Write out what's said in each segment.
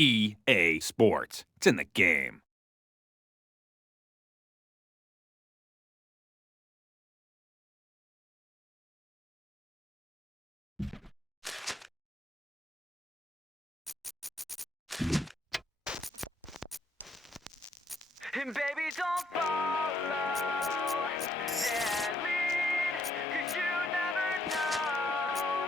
EA Sports. It's in the game. And baby, don't follow that lead, 'cause you never know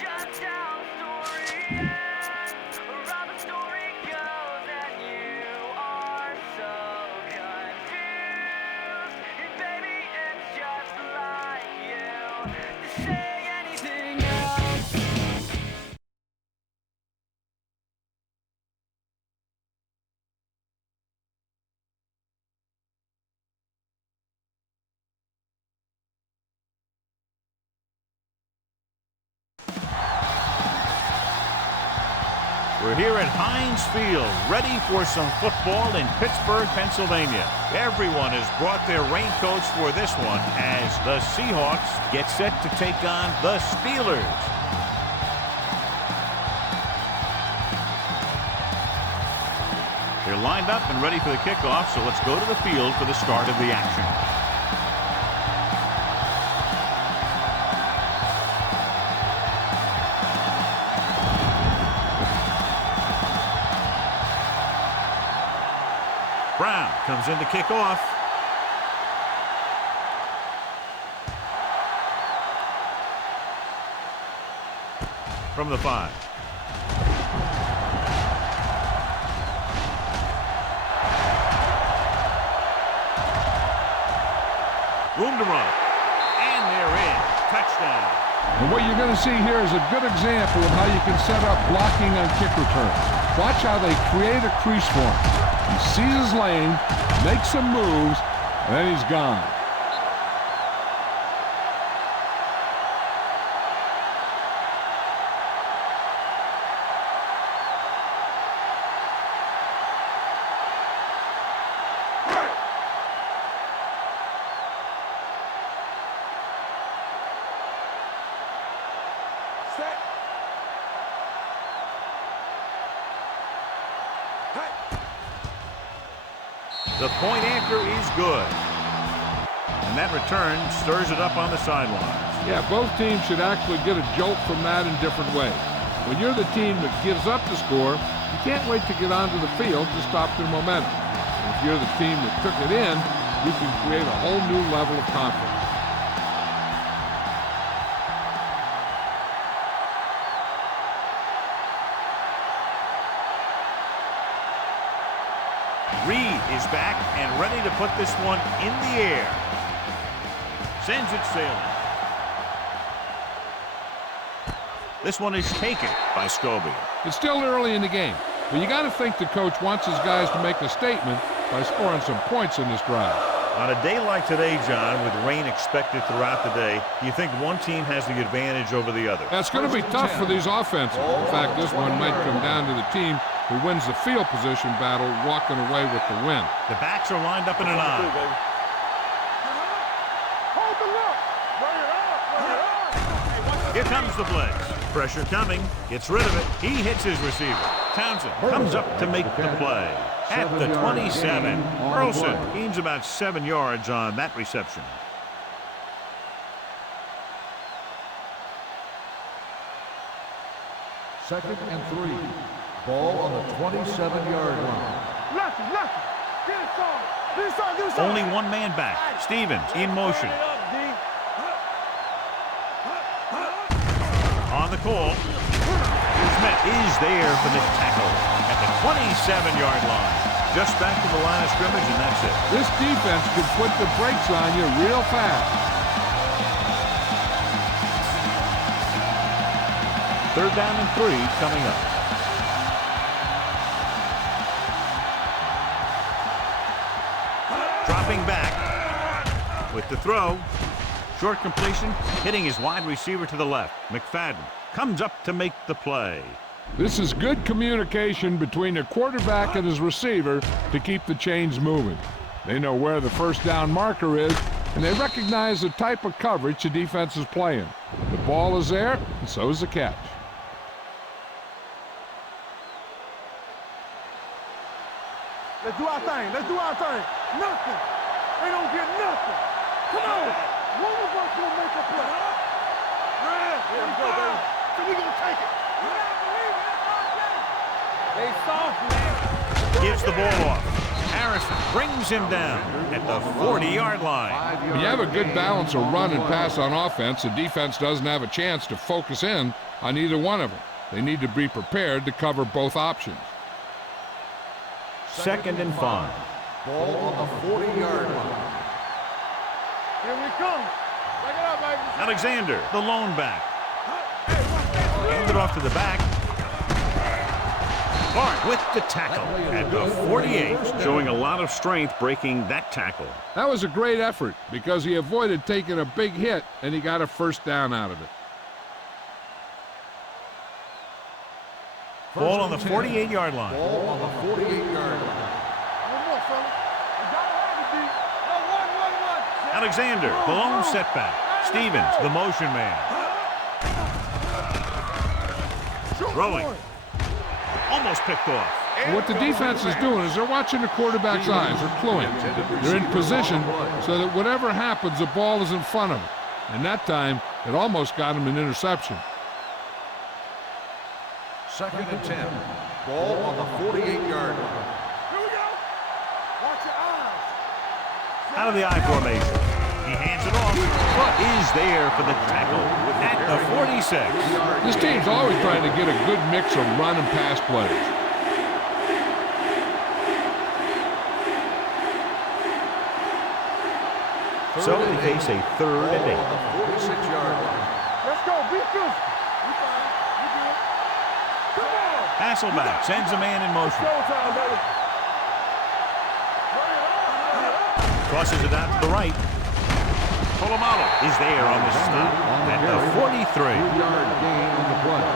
just how a story ends, or how the story goes, and you are so confused. And baby, it's just like you to say anything else. We're here at Heinz Field, ready for some football in Pittsburgh, Pennsylvania. Everyone has brought their raincoats for this one as the Seahawks get set to take on the Steelers. They're lined up and ready for the kickoff, so let's go to the field for the start of the action. Brown comes in to kick off. From the 5. Room to run. And they're in. Touchdown. And what you're going to see here is a good example of how you can set up blocking on kick returns. Watch how they create a crease for him. He sees his lane, makes some moves, and then he's gone. The point anchor is good. And that return stirs it up on the sidelines. Yeah, both teams should actually get a jolt from that in different ways. When you're the team that gives up the score, you can't wait to get onto the field to stop their momentum. And if you're the team that took it in, you can create a whole new level of confidence. Reed is back and ready to put this one in the air. Sends it sailing. This one is taken by Scobie. It's still early in the game, but you got to think the coach wants his guys to make a statement by scoring some points in this drive. On a day like today, John, with rain expected throughout the day, you think one team has the advantage over the other? That's going to be tough for these offenses. In fact, this one might come down to the team who wins the field position battle, walking away with the win. The backs are lined up in an eye. Here comes the blitz. Pressure coming. Gets rid of it. He hits his receiver. Townsend comes up to make the play. At the 27, Burleson gains about 7 yards on that reception. Second and 3. Ball on the 27-yard line. Only one man back. Stevens in motion. On the call. Smith is there for the tackle at the 27-yard line. Just back to the line of scrimmage, and that's it. This defense could put the brakes on you real fast. 3rd down and 3 coming up. Dropping back with the throw. Short completion, hitting his wide receiver to the left. McFadden comes up to make the play. This is good communication between the quarterback and his receiver to keep the chains moving. They know where the first down marker is, and they recognize the type of coverage the defense is playing. The ball is there, and so is the catch. Let's do our thing. Let's do our thing. Nothing. They don't get nothing. Come on. One of us will make a play. Here we go, baby. So we gonna take it. They soft, man. Gives the ball off. Harrison brings him down at the 40-yard line. When you have a good balance of run and pass on offense, the defense doesn't have a chance to focus in on either one of them. They need to be prepared to cover both options. 2nd and 5. Ball on the 40-yard line. Here we come. Back it up, baby. Alexander, the lone back. Handed off to the back. Clark with the tackle at the 48, showing a lot of strength breaking that tackle. That was a great effort because he avoided taking a big hit and he got a first down out of it. Ball on the 48-yard line. Ball on the 48-yard line. One more, fella. You gotta have it, D. No, one. Alexander, the lone setback. Stevens, the motion man. Throwing. Almost picked off. What the defense is doing is they're watching the quarterback's eyes. They're cluing. They're in position so that whatever happens, the ball is in front of them. And that time, it almost got him an interception. 2nd and 10. Ball on the 48-yard line. Here we go. Watch your eyes. Out of the I formation. He hands it off, but is there for the tackle at the 46. This team's always trying to get a good mix of run and pass plays. So they face a 3rd and 8. On the 46-yard line. Let's go. Be physical. You fine. You good. Come on. Hasselback sends a man in motion. Showtime, baby. Crosses it out to the right. Polamalu is there on the stop at the 43. 2-yard gain on the play.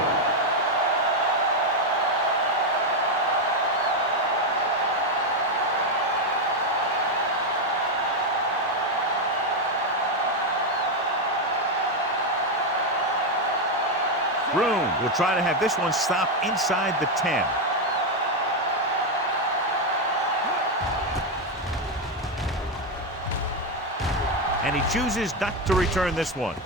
Broom will try to have this one stop inside the 10. And he chooses not to return this one.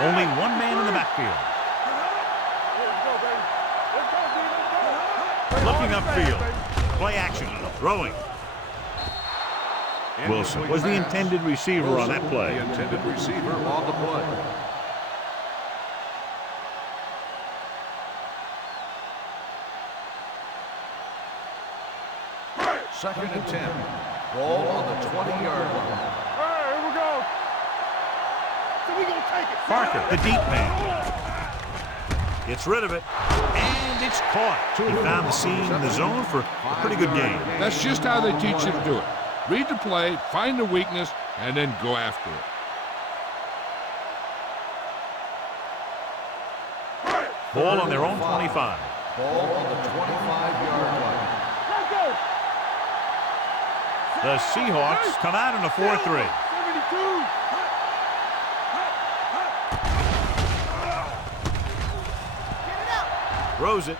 Only one man in the backfield. Looking upfield. Play action. Throwing. Wilson was the intended receiver on that play. The intended receiver on the play. Second and 10. Ball on the 20-yard line. Hey, here we go. So we gonna take it. Parker, the deep man. Gets rid of it. And it's caught. He found the seam in the zone for a pretty good game. That's just how they teach you to do it. Read the play, find the weakness, and then go after it. Ball on their own 25. Ball on the 25-yard line. Let's go. The Seahawks come out in a 4-3. 72. Throws it.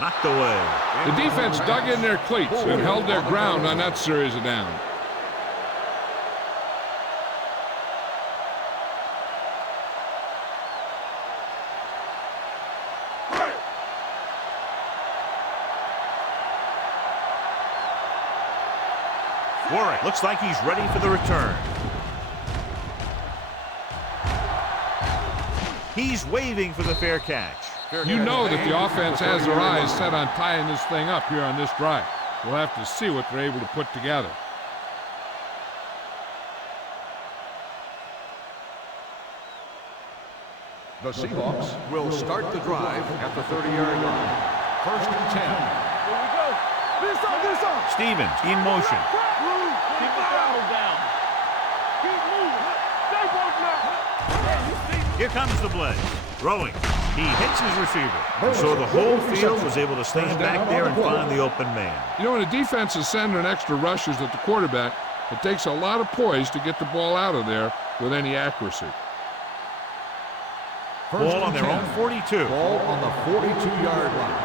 Knocked away. The defense dug in their cleats and held their ground on that series of downs. Warwick looks like he's ready for the return. He's waving for the fair catch. You know that the offense has their eyes set on tying this thing up here on this drive. We'll have to see what they're able to put together. The Seahawks will start the drive at the 30-yard line. First and 10. Here we go. This on. Stevens in motion. Keep the throttle down. Keep moving. Stay both now. Here comes the blitz. Throwing. He hits his receiver. And so the whole field was able to stand back there and find the open man. You know, when a defense is sending extra rushers at the quarterback, it takes a lot of poise to get the ball out of there with any accuracy. Ball on their own 42. Ball on the 42-yard line.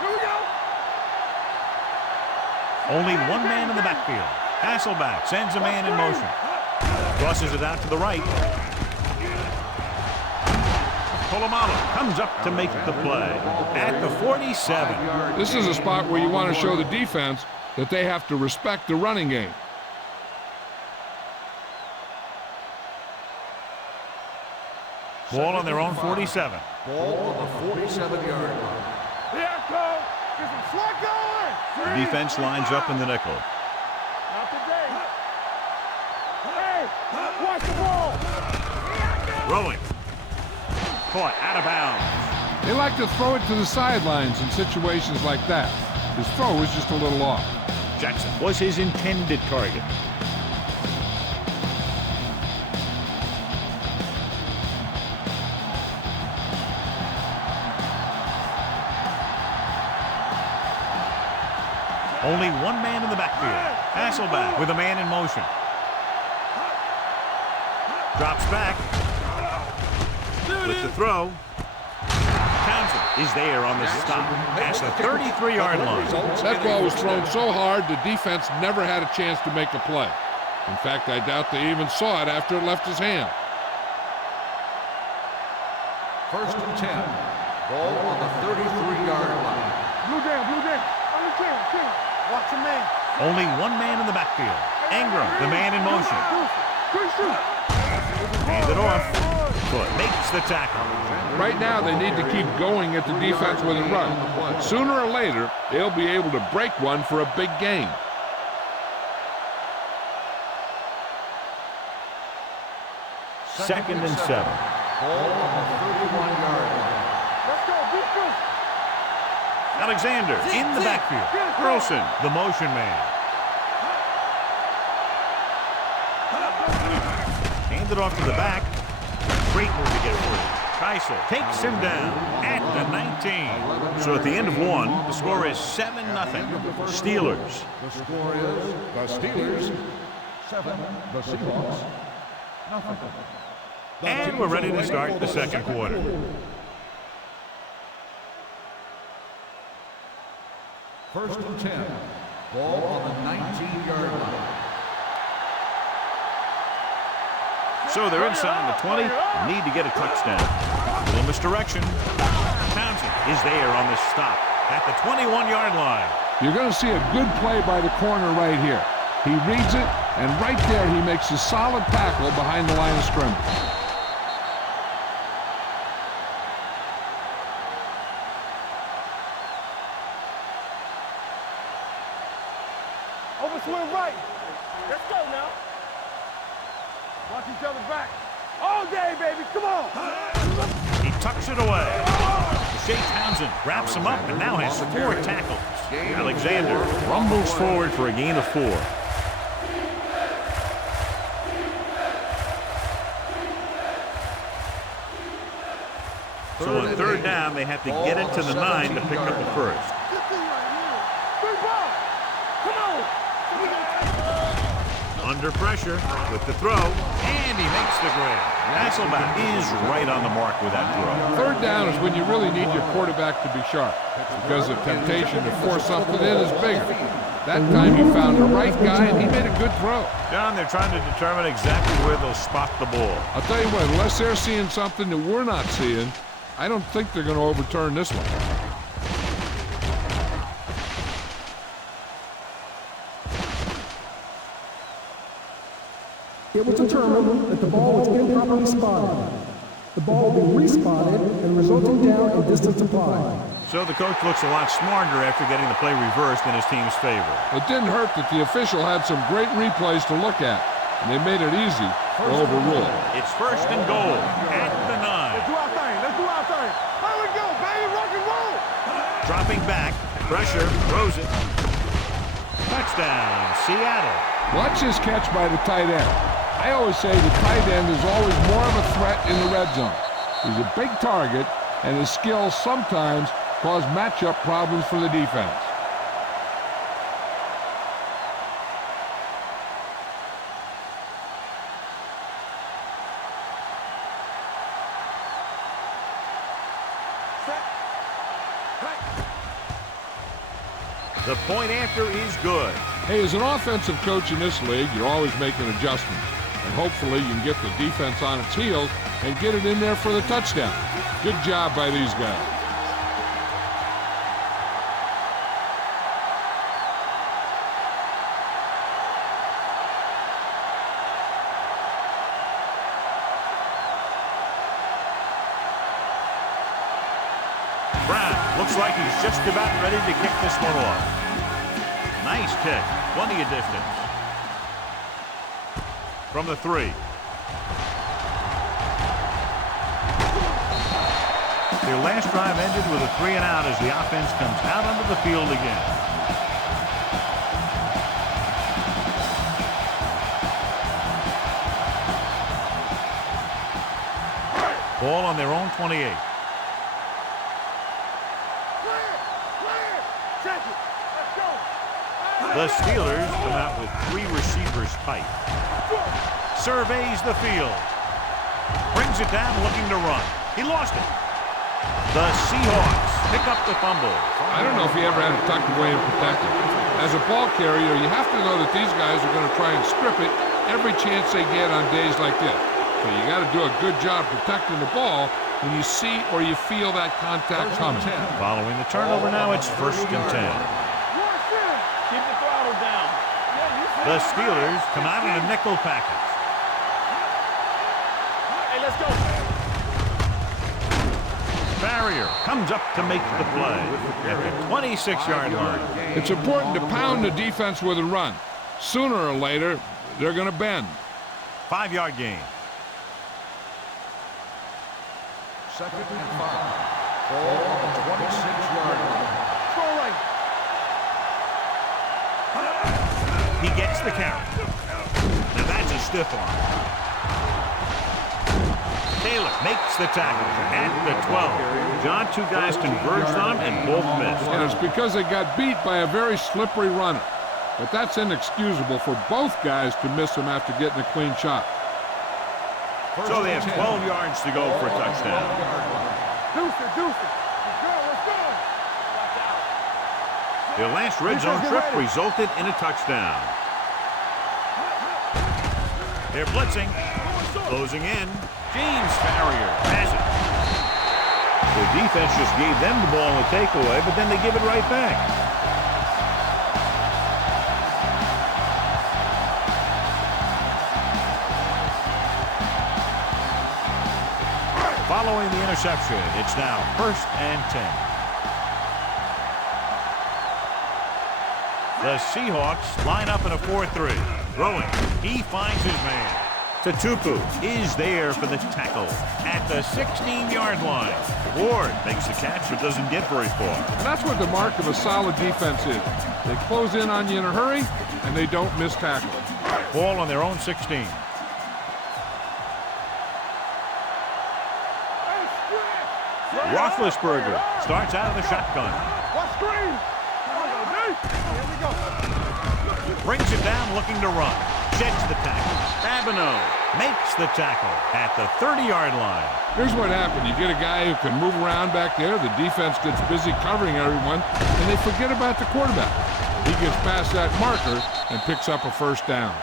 Here we go. Only one man in the backfield. Hasselback sends a man in motion. Crosses it out to the right. Polamalu comes up to make the play at the 47. This is a spot where you want to show the defense that they have to respect the running game. Ball on their own 47. Ball on the 47-yard line. Here I come. Get some slot going. The defense lines up in the nickel. Not today. Hey, watch the ball. Throwing. Caught out of bounds. They like to throw it to the sidelines in situations like that. His throw was just a little off. Jackson was his intended target. Only one man in the backfield. Hasselback with a man in motion. Drops back. With the throw. Townsend is there on the stop at the 33-yard line. That ball was thrown so hard, the defense never had a chance to make a play. In fact, I doubt they even saw it after it left his hand. First and 10. Ball on the 33-yard line. Blue down, blue down. On the 10. Watch your man. Only one man in the backfield. Ingram, the man in motion. Hand it off. Foot makes the tackle. Right now, they need to keep going at the defense with a run. Sooner or later, they'll be able to break one for a big game. Second and 7. Ball on the 31-yard line. Let's go, beat you. Alexander in the backfield. Wilson, the motion man. Hand it off to the back. Great move to get free. Keisel takes him down at the 19. So at the end of one, the score is 7-0. Steelers. The score is the Steelers 7, the Seahawks nothing. And we're ready to start the second quarter. First and 10. Ball on the 19-yard line. So they're inside the 20. Need to get a touchdown. A little misdirection. Townsend is there on the stop at the 21-yard line. You're going to see a good play by the corner right here. He reads it, and right there he makes a solid tackle behind the line of scrimmage. Over swing right. Let's go now. Watch each other back. All day, baby. Come on. He tucks it away. Shea Townsend wraps him up and now has 4 tackles. Alexander rumbles forward for a gain of 4. So on third down, they have to get it to the 9 to pick up the first. Good thing right here. Big ball. Come on. Under pressure with the throw, and he makes the grab. Hasselback is right on the mark with that throw. Third down is when you really need your quarterback to be sharp, because the temptation to force something in is bigger. That time he found the right guy, and he made a good throw. John, they're trying to determine exactly where they'll spot the ball. I'll tell you what, unless they're seeing something that we're not seeing, I don't think they're going to overturn this one. It was determined that the ball was improperly spotted. The ball will be respotted and resulting down and distance applied. So the coach looks a lot smarter after getting the play reversed in his team's favor. It didn't hurt that the official had some great replays to look at, and they made it easy to overrule. It's first and goal at the 9. Let's do our thing. Let's do our thing. Here we go, baby. Rock and roll. Dropping back, pressure, throws it. Touchdown, Seattle. Watch this catch by the tight end. I always say the tight end is always more of a threat in the red zone. He's a big target, and his skills sometimes cause matchup problems for the defense. The point after is good. Hey, as an offensive coach in this league, you're always making adjustments. And hopefully you can get the defense on its heels and get it in there for the touchdown. Good job by these guys. Brown looks like he's just about ready to kick this one off. Nice kick, plenty of distance. From the 3. Their last drive ended with a 3-and-out as the offense comes out onto the field again. Ball on their own 28. The Steelers come out with 3 receivers tight. Surveys the field. Brings it down looking to run. He lost it. The Seahawks pick up the fumble. I don't know if he ever had it tucked away and protected. As a ball carrier, you have to know that these guys are going to try and strip it every chance they get on days like this. So you got to do a good job protecting the ball when you see or you feel that contact coming. Following the turnover now, it's 1st and 10. Keep the throttle down. The Steelers come out in a nickel package. Hey, let's go. Barrier comes up to make the play at the 26-yard line. It's important to pound the defense with a run. Sooner or later, they're going to bend. 5-yard gain. 2nd and 5. Ball on the 26-yard line. Score right. He gets the carry. Now that's a stiff arm. Taylor makes the tackle at the 12. John, 2 guys converged on him and both missed. And it's because they got beat by a very slippery runner. But that's inexcusable for both guys to miss him after getting a clean shot. So they have 12 yards to go for a touchdown. Deuce it. Let's go. Their last red zone trip resulted in a touchdown. They're blitzing. Closing in. James Farrier has it. The defense just gave them the ball in the takeaway, but then they give it right back. Following the interception, it's now 1st and 10. The Seahawks line up in a 4-3. Throwing. He finds his man. Tatupu is there for the tackle at the 16-yard line. Ward makes the catch but doesn't get very far. And that's what the mark of a solid defense is. They close in on you in a hurry, and they don't miss tackles. Ball on their own 16. Roethlisberger starts out of the shotgun. What screen? Here we go. Brings it down looking to run. Sheds the tackle. Babineau makes the tackle at the 30-yard line. Here's what happened. You get a guy who can move around back there. The defense gets busy covering everyone, and they forget about the quarterback. He gets past that marker and picks up a 1st down.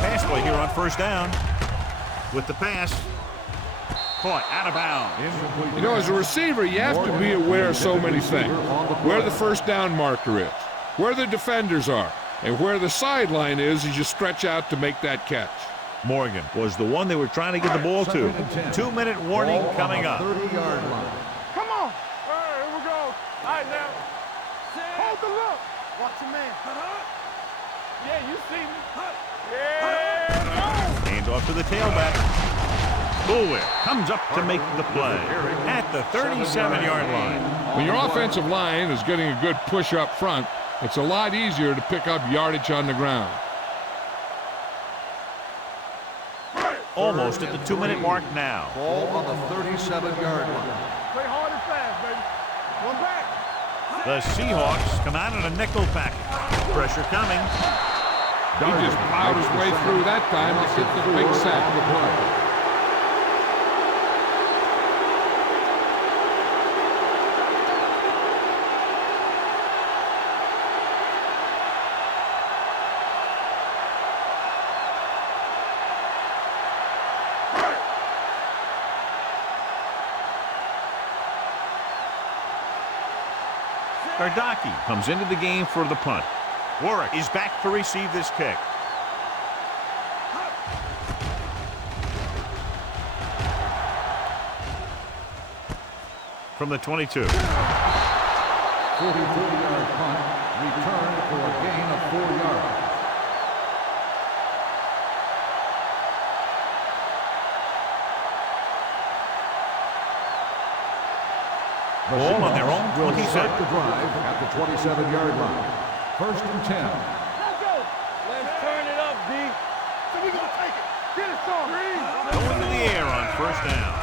Pass play here on 1st down. With the pass. Caught out of bounds. You know, as a receiver, you have to be aware of so many things. Where the 1st down marker is, where the defenders are, and where the sideline is as you stretch out to make that catch. Morgan was the one they were trying to get the ball to. 2-minute warning coming up. 30-yard line. Come on. All right, here we go. All right, now. Hold the look. Watch your man. Yeah, you see me. Yeah. Hand Off to the tailback. Bullwhip comes up to make the play at the 37-yard line. When your offensive line is getting a good push up front, it's a lot easier to pick up yardage on the ground. Almost at the 2-minute mark now. Ball on the 37-yard line. Play hard and fast, baby. One back. The Seahawks come out in a nickel package. Pressure coming. He just plowed his way through that time to get the big sack. Gardocki comes into the game for the punt. Warwick is back to receive this kick. From the 22. 44-yard punt, returned for a gain of 4 yards. Ball on their own 27. The drive at the 27-yard line. First and 10. Let's go. Let's turn it up, D. So we gonna take it. Get it, Sean. Going to the air on first down.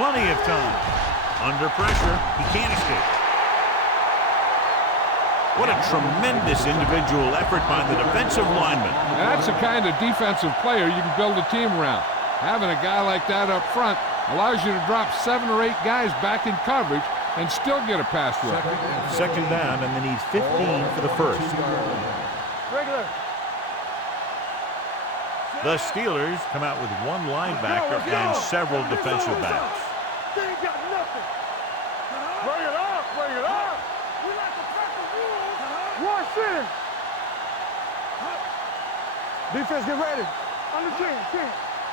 Plenty of time. Under pressure, he can't escape. What a tremendous individual effort by the defensive lineman. And that's the kind of defensive player you can build a team around. Having a guy like that up front allows you to drop 7 or 8 guys back in coverage and still get a pass rush. Second down, and they need 15 for the first. Regular. The Steelers come out with one linebacker and several defensive backs. They ain't got nothing. Bring it up, bring it up. We like to press the rules. Watch this. Defense, get ready. Under 10.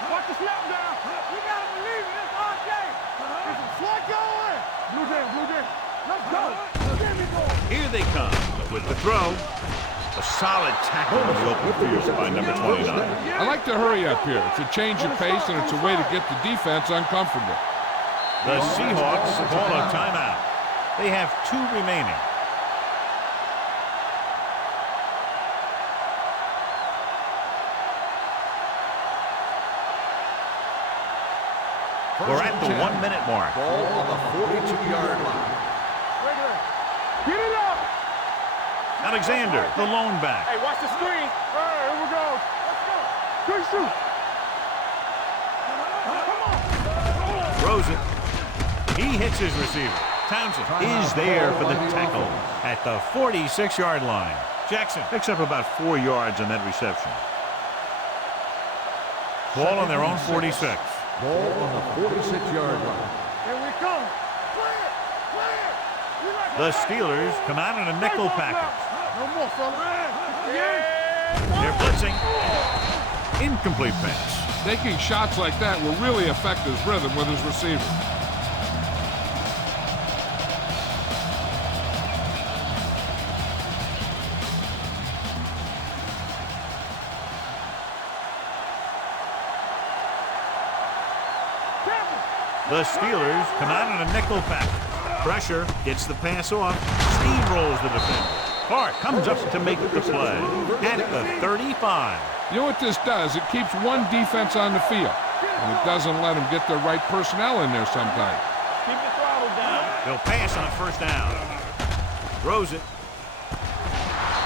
Watch the snap down. We gotta believe it. It's our game. It's a slot going. Blue jam. Let's go. Give me going. Here they come with the throw. A solid tackle in the open field by number 29. I like to hurry up here. It's a change of pace, and it's a way to get the defense uncomfortable. The Seahawks call a timeout. They have 2 remaining. We're at the 1-minute mark. Ball on the 42-yard line. Regular. Get it up. Alexander, the lone back. Hey, watch the screen. All right, here we go. Let's go. Good shoot. Come on. Throws it. He hits his receiver. Townsend is there for the tackle at the 46-yard line. Jackson picks up about 4 yards on that reception. Ball on their own 46. Ball on the 46-yard line. Here we come. Play it. We like The Steelers come out in a nickel package. no more, fella. They're blitzing. Incomplete pass. Taking shots like that will really affect his rhythm with his receiver. The Steelers come out in a nickel package. Pressure gets the pass off. Steamrolls the defender. Hart comes up to make the play at the 35. You know what this does? It keeps one defense on the field, and it doesn't let them get the right personnel in there sometimes. Keep the throttle down. They'll pass on first down. Throws it.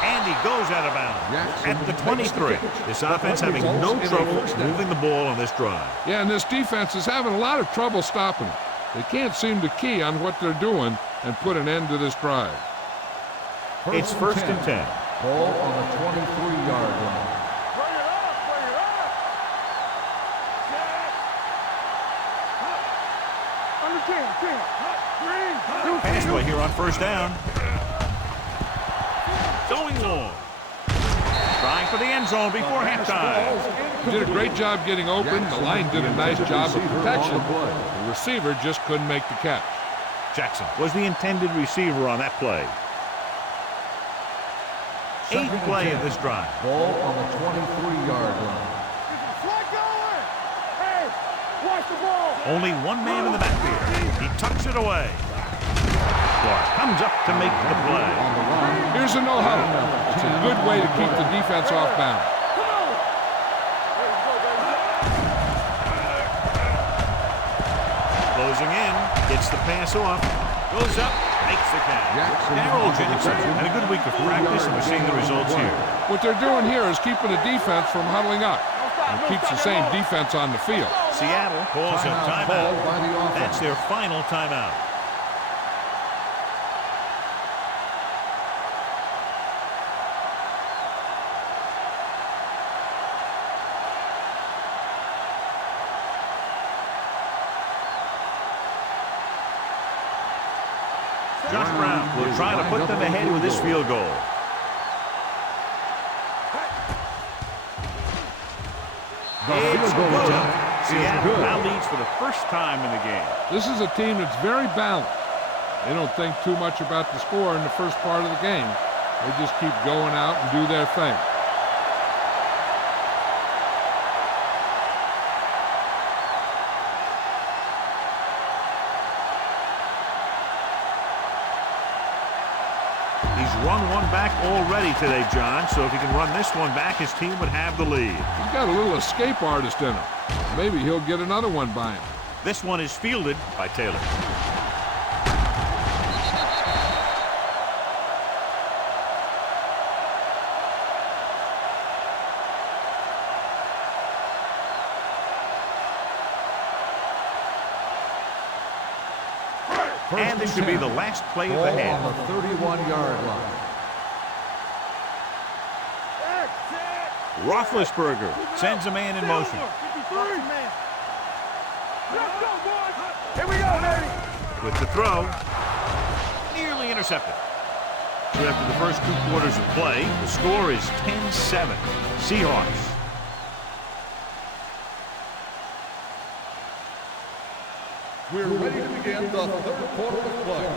And he goes out of bounds at the 23. This offense having no trouble moving the ball on this drive. Yeah, and this defense is having a lot of trouble stopping it. They can't seem to key on what they're doing and put an end to this drive. It's first and 10. Ball on the 23-yard line. Bring it up. Under 10. Pass play here on first down. Going long. Trying for the end zone before halftime. He did a great job getting open. The line did a nice job of protection. The receiver just couldn't make the catch. Jackson was the intended receiver on that play. 8th play of this drive. Ball on the 23-yard line. Flag going! Hey, watch the ball! Only one man in the backfield. He tucks it away. Clark comes up to make the play. Here's a no huddle. It's a good way to keep the defense off balance. Closing in, gets the pass off, goes up, makes the catch. Darrell Jackson had a good week of practice, and we're seeing the results here. What they're doing here is keeping the defense from huddling up. It keeps the same defense on the field. Seattle calls a timeout. That's their final timeout. Josh Brown will try to put them ahead with this field goal. It's good. Seattle now leads for the first time in the game. This is a team that's very balanced. They don't think too much about the score in the first part of the game. They just keep going out and do their thing. He's run one back already today, John, so if he can run this one back, his team would have the lead. He's got a little escape artist in him. Maybe he'll get another one by him. This one is fielded by Taylor. And this should be the last play of the half. On the 31-yard line. Roethlisberger sends a man in motion. Here we go, baby! With the throw, nearly intercepted. So after the first 2 quarters of play, the score is 10-7. Seahawks. We're ready to begin the third quarter of play.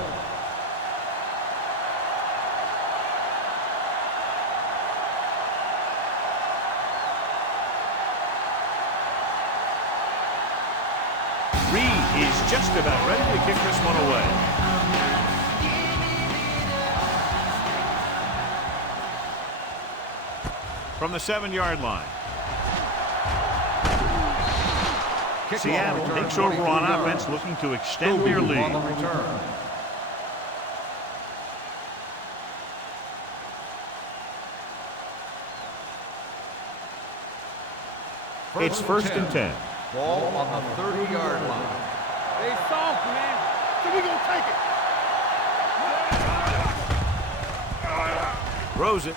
Reed is just about ready to kick this one away. From the 7-yard line. Seattle takes over on offense, looking to extend their lead. On the return. It's 1st and 10. Ball on the 30-yard line. Hey, soft, man. So we gonna take it. Throws it.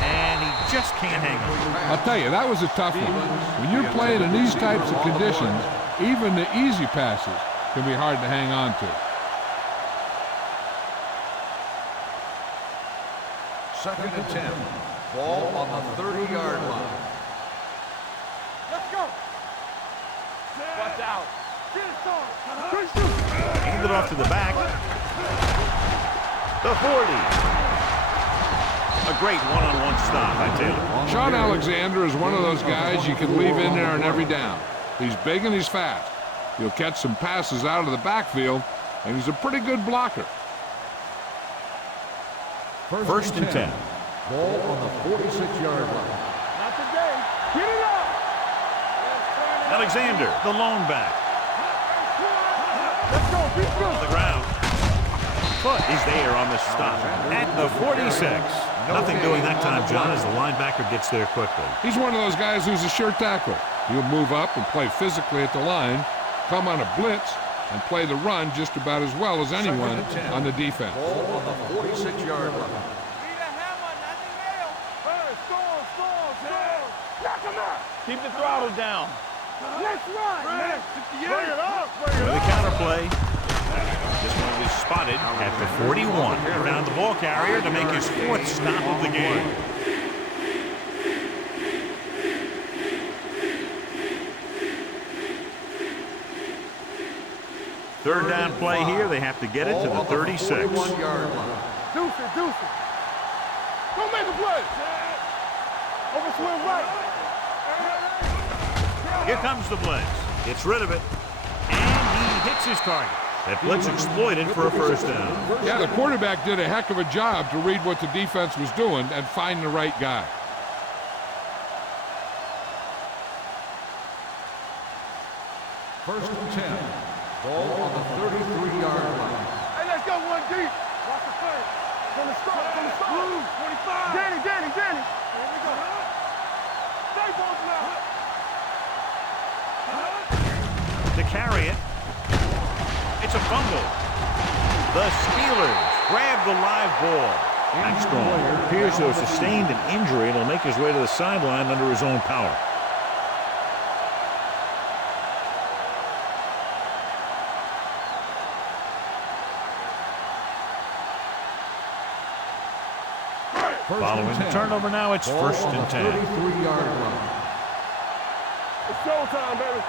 And he just can't hang on. I'll tell you, that was a tough one. When you're playing in these types of conditions, even the easy passes can be hard to hang on to. 2nd and 10. Ball on the 30-yard line. Let's go. Watch out. Get it started. Hand it off to the back. The 40. A great one-on-one stop by Taylor. Sean Alexander is one of those guys you can leave in there on every down. He's big and he's fast. He'll catch some passes out of the backfield, and he's a pretty good blocker. 1st and 10. Ball on the 46-yard line. Not today. Get it up. Alexander, the lone back. Let's go. Be good. On the ground. Foot is there on the stop at the 46. Nothing doing that time, John, as the linebacker gets there quickly. He's one of those guys who's a sure tackler. He'll move up and play physically at the line, come on a blitz, and play the run just about as well as anyone on the defense. Ball on the 46-yard line. Need a hammer, not the nail. Hey, score. Knock him out. Keep the throttle down. Let's run, man. Bring it up. With the counterplay, this one was spotted at the 41. He found the ball carrier to make his 4th stop of the game. Third down play here. They have to get it to the 36. 41-yard line. Deuce it. Go make a play. Overswing right. Here comes the blitz. Gets rid of it. And he hits his target. That blitz exploited for a first down. Yeah, the quarterback did a heck of a job to read what the defense was doing and find the right guy. First and 10. Ball on the 33-yard line. Hey, let's go one deep. Watch the play. From the start, from the start. Blue, 25. Danny. Here we go. Stay both now. To carry it. It's a fumble. The Steelers grab the live ball. Back strong. Appears to have sustained an injury and will make his way to the sideline under his own power. Following the turnover now, it's first and 10. 33-yard line. It's showtime, baby.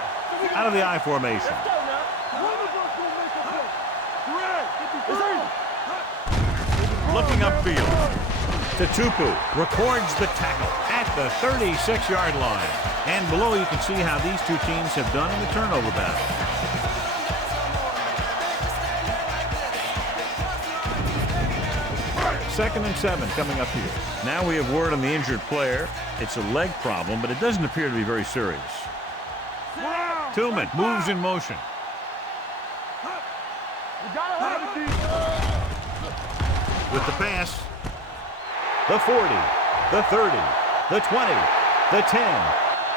Out of the I formation. Let's go now. One of us will make a play. Greg, it's on. Looking upfield. Tupu records the tackle at the 36-yard line. And below you can see how these two teams have done in the turnover battle. Second and 7 coming up here. Now we have word on the injured player. It's a leg problem, but it doesn't appear to be very serious. Tillman moves in motion. With the pass. The 40, the 30, the 20, the 10.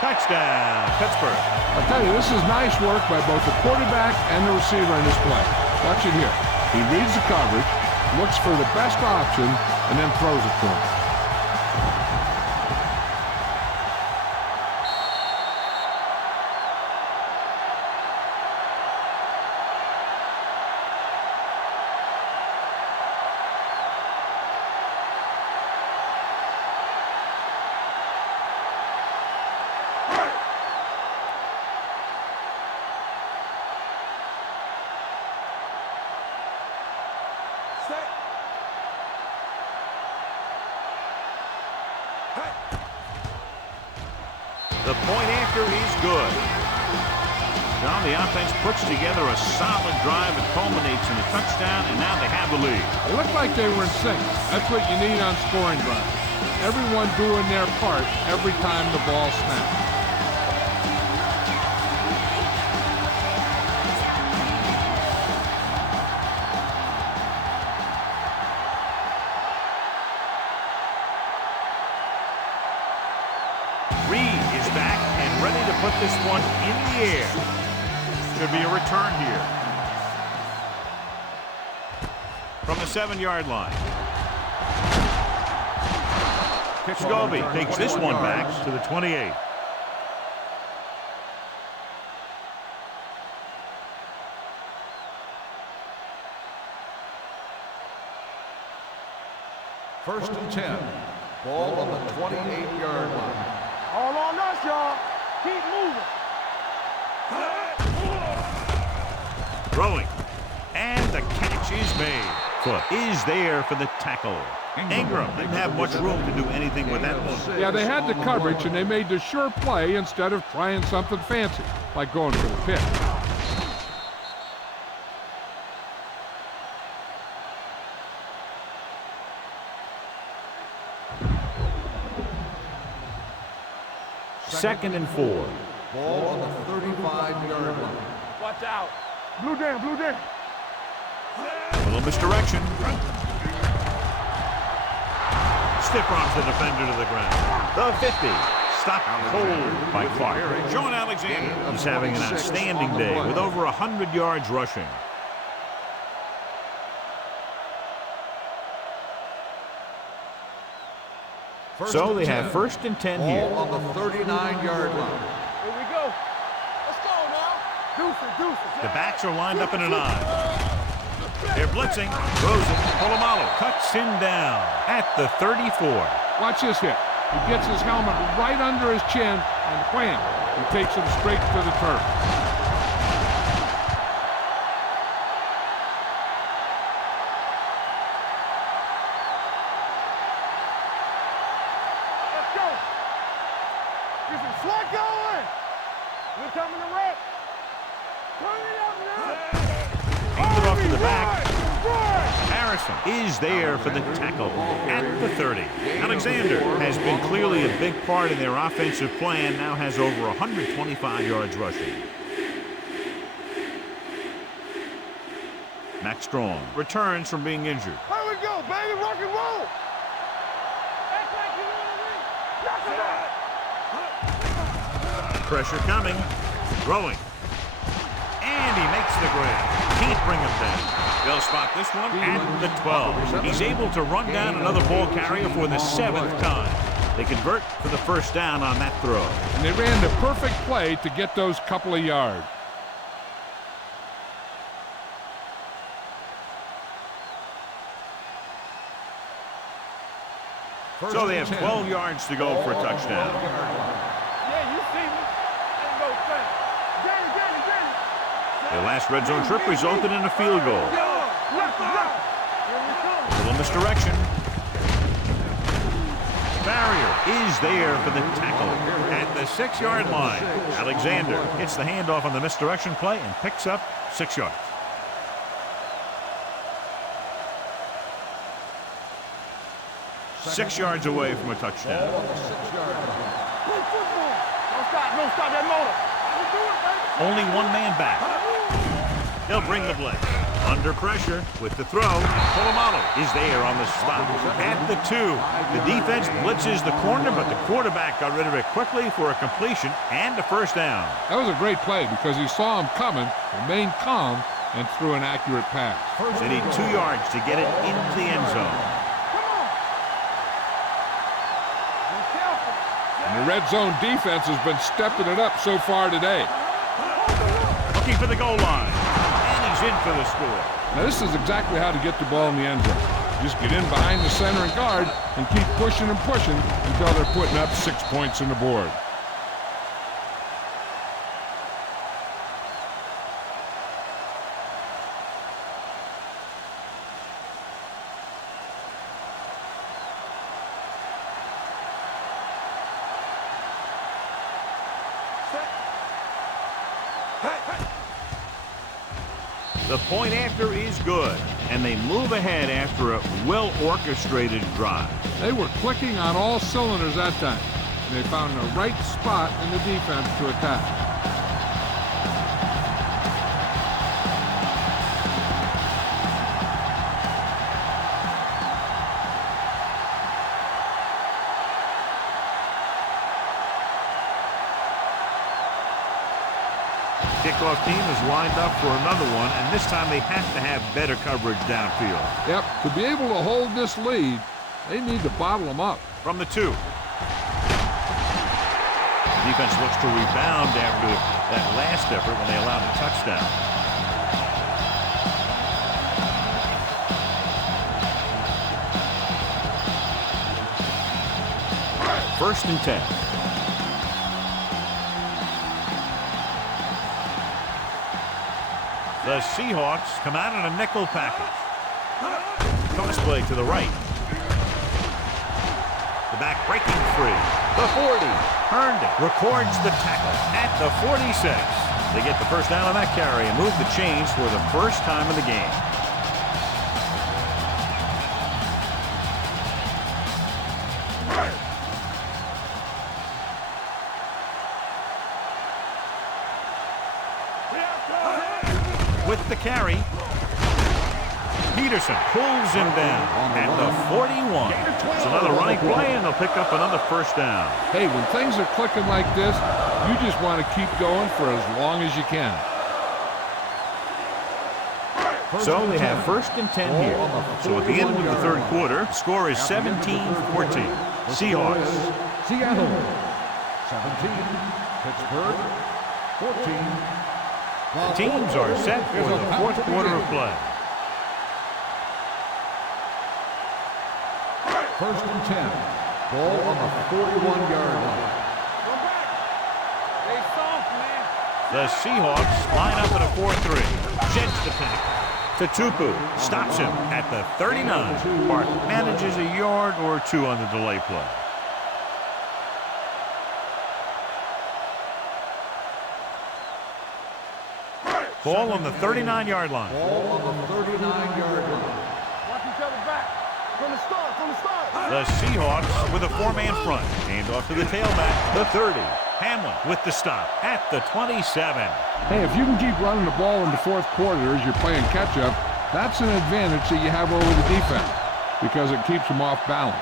Touchdown, Pittsburgh. I'll tell you, this is nice work by both the quarterback and the receiver in this play. Watch it here. He reads the coverage, looks for the best option, and then throws it to him. The point after is good. John, the offense puts together a solid drive and culminates in a touchdown, and now they have the lead. It looked like they were in sync. That's what you need on scoring drives. Everyone doing their part every time the ball snaps. Put this one in the air. Should be a return here. From the 7-yard line. Scobie takes this one back to the 28. First and 10. Ball on the 28-yard line. All on us, y'all. Keep moving. Throwing. And the catch is made. Foot is there for the tackle. Ingram didn't have much room to do anything with that one. Yeah, they had the coverage, and they made the sure play instead of trying something fancy, like going for the pick. Second and 4. Ball on the 35-yard line. Watch out. Blue down, blue down. A little misdirection. Stiff arms the defender to the ground. The 50. Stopped cold by Clark. John Alexander. He's having an outstanding day with over 100 yards rushing. So they have first and 10 here. Ball on the 39-yard line. Here we go. Let's go now. Deuces. The backs are lined up in an I. They're blitzing. Throws it. Polamalu cuts him down at the 34. Watch this hit. He gets his helmet right under his chin, and wham, he takes him straight to the turf. Hawkinson, slide going. We're coming to wreck. Turn it up now. Aimed it off to the back. Right. Harrison is there for the tackle at the 30. Alexander has been clearly a big part in their offensive plan, now has over 125 yards rushing. Max Strong returns from being injured. Here we go, baby, rock and roll. Pressure coming, throwing, and he makes the grab. Can't bring him down. They'll spot this one at the 12. He's able to run down another ball carrier for the 7th time. They convert for the first down on that throw. And they ran the perfect play to get those couple of yards. So they have 12 yards to go for a touchdown. Yeah, you see me. Ain't no thing. Danny. Their last red zone trip resulted in a field goal. A little misdirection. Barrier is there for the tackle at the 6-yard line. Alexander gets the handoff on the misdirection play and picks up 6 yards. Six yards away from a touchdown. Don't stop that motor. Only one man back. They'll bring the blitz. Under pressure with the throw. Polamalu is there on the stop. At the 2, the defense blitzes the corner, but the quarterback got rid of it quickly for a completion and a first down. That was a great play because he saw him coming, remained calm, and threw an accurate pass. They need 2 yards to get it into the end zone. And the red zone defense has been stepping it up so far today. Looking for the goal line. And he's in for the score. Now this is exactly how to get the ball in the end zone. Just get in behind the center and guard and keep pushing and pushing until they're putting up 6 points on the board. The point after is good, and they move ahead after a well-orchestrated drive. They were clicking on all cylinders that time, and they found the right spot in the defense to attack. Kickoff team is lined up for another one, and this time they have to have better coverage downfield. Yep, to be able to hold this lead, they need to bottle them up. From the 2. Defense looks to rebound after that last effort when they allowed a touchdown. First and 10. The Seahawks come out in a nickel package. Toss play to the right. The back breaking free. The 40. Herndon records the tackle at the 46. They get the first down on that carry and move the chains for the first time in the game. With the carry, Peterson pulls him down at the 41. It's another running play, and they'll pick up another first down. Hey, when things are clicking like this, you just want to keep going for as long as you can. So they have first and 10 here. So at the end of the third quarter, score is 17-14. Seahawks. Seattle 17, Pittsburgh 14. The teams are set for the fourth quarter of play. First and 10. Ball on the 41-yard line. They soft, man. The Seahawks line up in a 4-3. Jets the tackle. Tatupu stops him at the 39. Park manages a yard or 2 on the delay play. Ball on the 39-yard line. Ball on the 39-yard line. Watch each other back. From the start, from the start. The Seahawks with a 4-man front. Hand off to the tailback, the 30. Hamlin with the stop at the 27. Hey, if you can keep running the ball in the fourth quarter as you're playing catch-up, that's an advantage that you have over the defense because it keeps them off balance.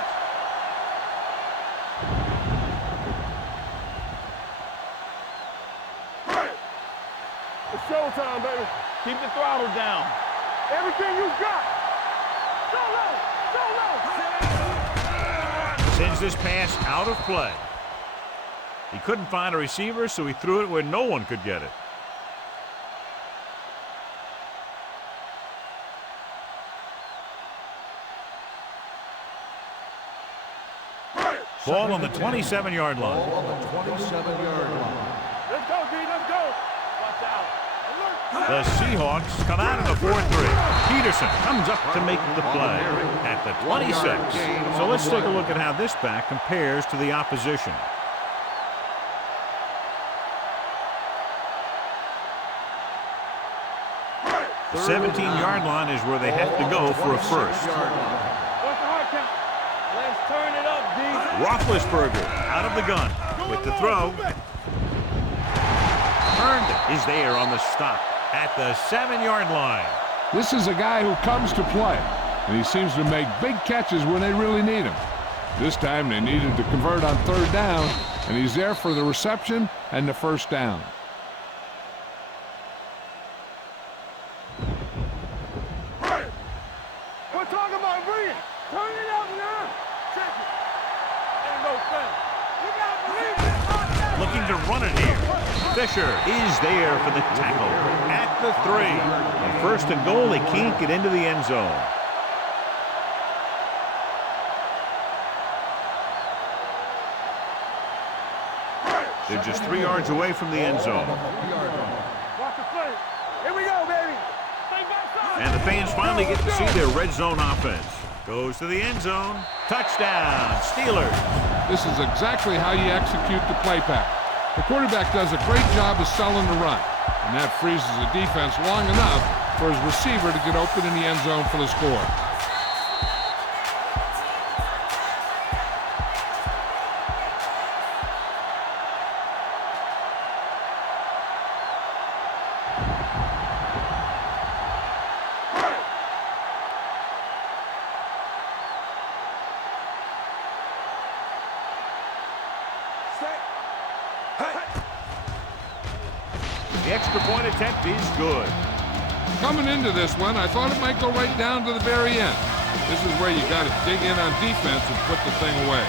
It's showtime, baby. Keep the throttle down. Everything you got. Solo! Solo! Sends this pass out of play. He couldn't find a receiver, so he threw it where no one could get it. Ball on the 27-yard line. Ball on the 27-yard line. Let's go, D. Let's go. Watch out. Alert. The Seahawks come out in the 4-3. Peterson comes up to make the play at the 26. So let's take a look at how this back compares to the opposition. The 17-yard line is where they have to go for a first. What's the hard count? Let's turn it up, D. Roethlisberger out of the gun with the throw. Herndon is there on the stop at the 7-yard line. This is a guy who comes to play, and he seems to make big catches when they really need him. This time they needed to convert on third down, and he's there for the reception and the first down. We're talking about breathing. Turn it up now. Check it. Ain't no thing. You gotta believe it. Looking to run it here. Fisher is there for the tackle at the 3. And first and goal, they can't get into the end zone. They're just 3 yards away from the end zone. Watch the play. Here we go, baby. Stay backside. And the fans finally get to see their red zone offense. Goes to the end zone. Touchdown, Steelers. This is exactly how you execute the play pack. The quarterback does a great job of selling the run, and that freezes the defense long enough for his receiver to get open in the end zone for the score. The extra point attempt is good. Coming into this one, I thought it might go right down to the very end. This is where you got to dig in on defense and put the thing away.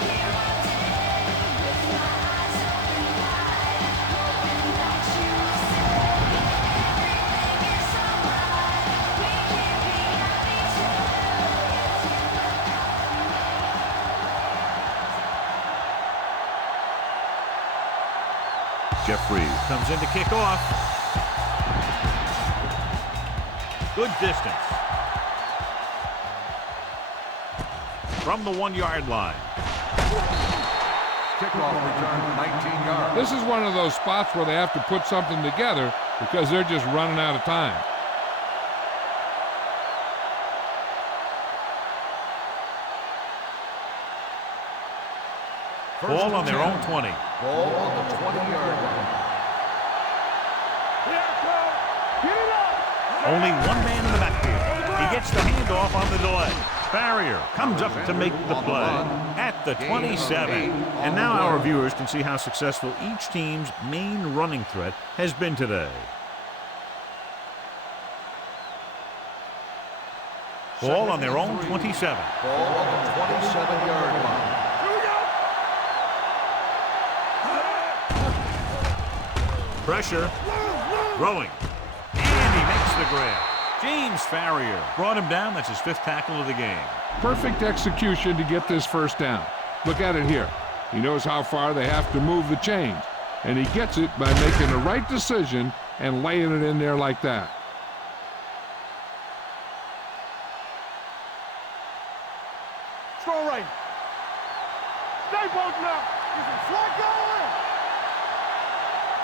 Jeffrey comes in to kick off. Good distance. From the 1-yard line. Kickoff return 19 yards. This is one of those spots where they have to put something together because they're just running out of time. Ball on their own 20. Ball on the 20-yard line. Here it comes. Get it up. Only one man in the backfield. He gets the handoff on the delay. Farrier comes up to make the play at the 27. And now our viewers can see how successful each team's main running threat has been today. Ball on their own 27. Ball on the 27-yard line. Pressure. Throwing. And he makes the grab. James Farrier brought him down. That's his 5th tackle of the game. Perfect execution to get this first down. Look at it here. He knows how far they have to move the chains, and he gets it by making the right decision and laying it in there like that. Strong right. Stay posted up. Get some slack going.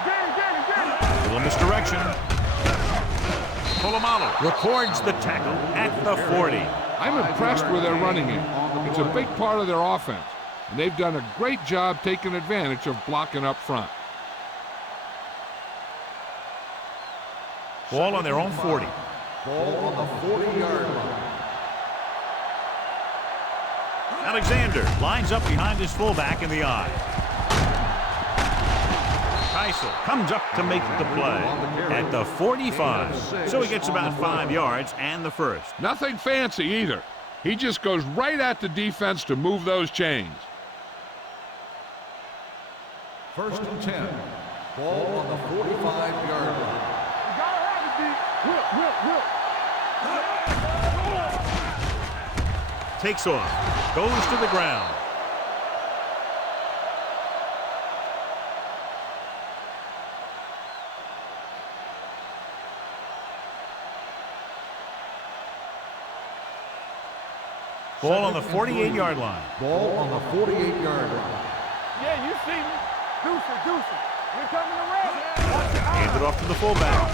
Get it. Little misdirection. Polamalu records the tackle at the 40. I'm impressed with their running game. It's a big part of their offense, and they've done a great job taking advantage of blocking up front. Ball on their own 40. Ball on the 40-yard line. Alexander lines up behind his fullback in the I. Keisel comes up to make the play at the 45. So he gets about 5 yards and the first. Nothing fancy either. He just goes right at the defense to move those chains. 1st and 10. Ball on the 45-yard line. Takes off, goes to the ground. Ball on the 48-yard line. Ball on the 48-yard line. Yeah, you see me. Deuce. You're coming around. Handed off to the fullback.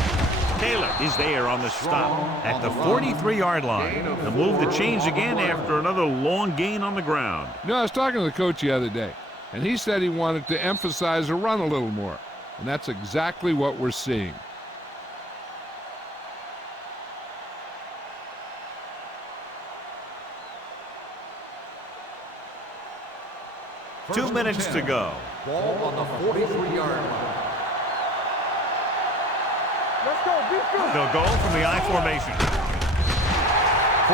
Taylor is there on the stop at the 43-yard line. They'll move the chains again after another long gain on the ground. You know, I was talking to the coach the other day, and he said he wanted to emphasize the run a little more, and that's exactly what we're seeing. First 2 and minutes 10. to go. Ball on the 43-yard line. Let's go, defense. They'll go from the I formation.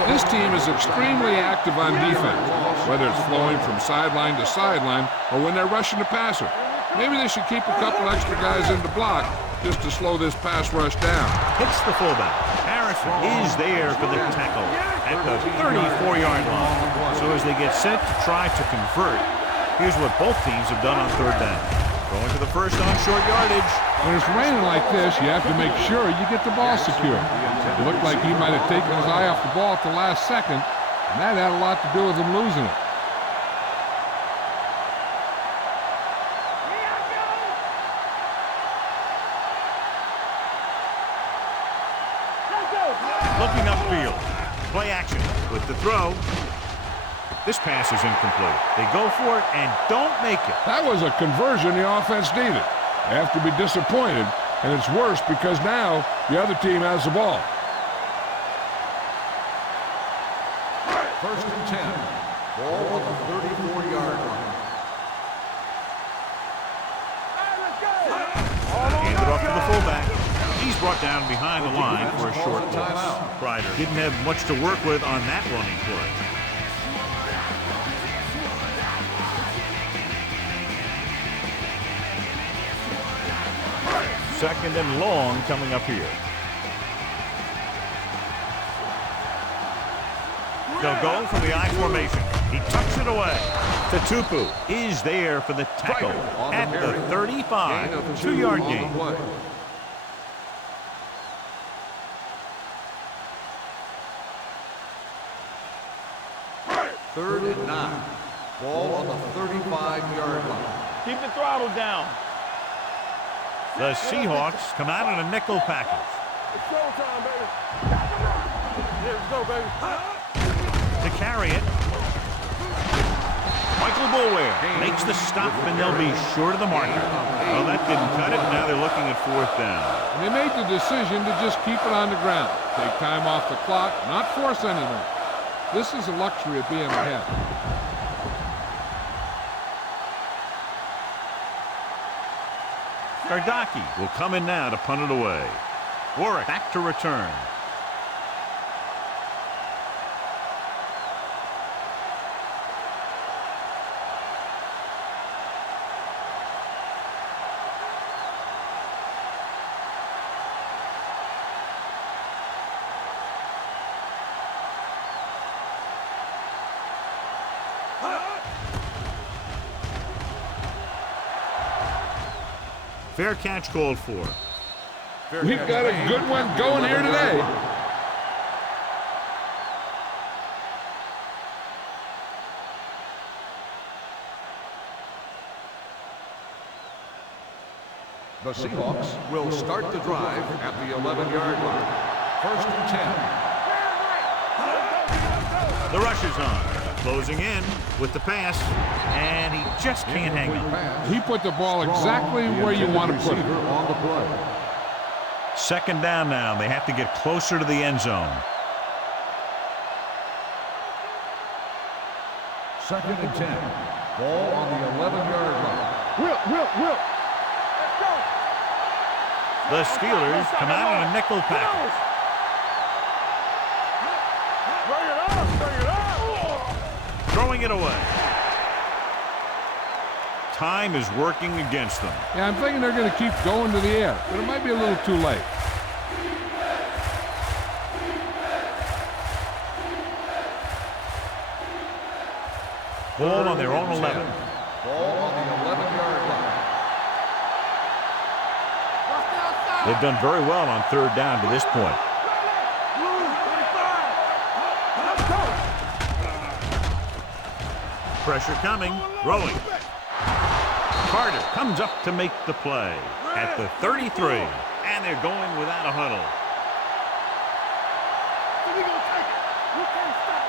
This team is extremely active on defense, whether it's flowing from sideline to sideline or when they're rushing the passer. Maybe they should keep a couple extra guys in the block just to slow this pass rush down. Hits the fullback. Harrison is there for the tackle at the 34-yard line. So as they get set to try to convert, here's what both teams have done on 3rd down. Going to the first on short yardage. When it's raining like this, you have to make sure you get the ball secure. It looked like he might have taken his eye off the ball at the last second, and that had a lot to do with him losing it. Looking upfield. Play action with the throw. This pass is incomplete. They go for it and don't make it. That was a conversion the offense needed. They have to be disappointed, and it's worse because now the other team has the ball. 1st and 10. Ball on the 34-yard line. Handed off to the fullback. He's brought down behind the line for a short loss. Kreider didn't have much to work with on that running play. Second and long coming up here. They'll go from the I formation. He tucks it away. Tatupu is there for the tackle at the 35. 2-yard gain. 3rd and 9. Ball on the 35-yard line. Keep the throttle down. The Seahawks come out in a nickel package. It's showtime, baby. Here we go, baby. To carry it, Michael Boulware makes the stop, and they'll be short of the marker. Well, that didn't cut it. Now they're looking at 4th down. And they made the decision to just keep it on the ground. Take time off the clock, not force anything. This is a luxury of being ahead. Gardaki will come in now to punt it away. Warwick back to return. Fair catch called for. We've got a good one going here today. The Seahawks will start the drive at the 11-yard line. First and 10. The rush is on. Closing in with the pass, and he just can't hang on. He put the ball exactly where you want to put it. On the play. Second down now. They have to get closer to the end zone. Second and 10. Ball on the 11-yard line. Will. Let's go. The Steelers come out in a nickel package. Bring it up. Throwing it away. Time is working against them. Yeah, I'm thinking they're going to keep going to the air, but it might be a little too late. Ball on their own 11. Ball on the 11-yard line. They've done very well on third down to this point. Pressure coming, rolling. Carter comes up to make the play at the 33, and they're going without a huddle. We gonna take it. We can't stop,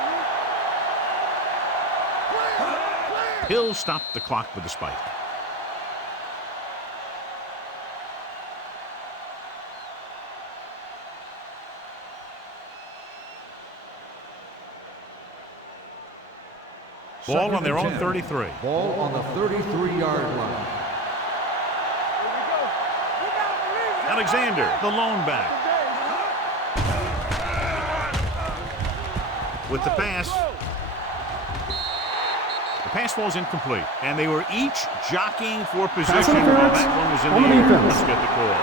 man. He'll stop the clock with a spike. Ball on their own 33. Ball on the 33-yard line. Alexander, the lone back. With the pass. The pass falls incomplete. And they were each jockeying for position while that one was in the air. Let's get the call.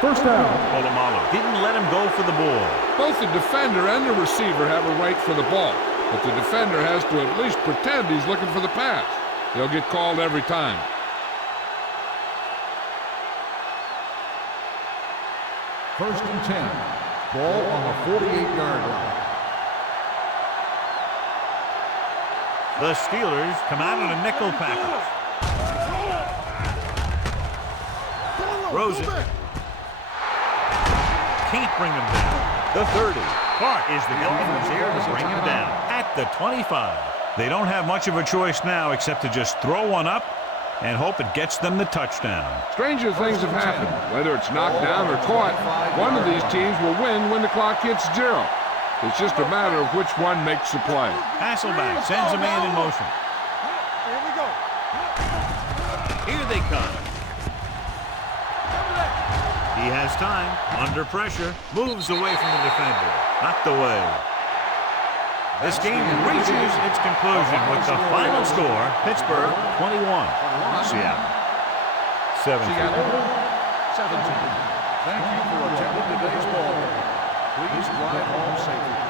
First down. Polamalu didn't let him go for the ball. Both the defender and the receiver have a right for the ball, but the defender has to at least pretend he's looking for the pass. They'll get called every time. First and 10. Ball on the 48-yard line. The Steelers come out in a nickel package. Rosen can't bring him down. The 30. Clark is the guy who's there to bring him down at the 25. They don't have much of a choice now except to just throw one up and hope it gets them the touchdown. Stranger things have happened. Whether it's knocked down or caught, one of these teams will win when the clock hits 0. It's just a matter of which one makes the play. Hasselback sends a man in motion. Here we go. Here they come. He has time, under pressure, moves away from the defender. Knocked away. This game reaches its conclusion with the final score, Pittsburgh 21, Seattle 17. Seattle 17. Thank you for attending today's ball game. Please drive home safely.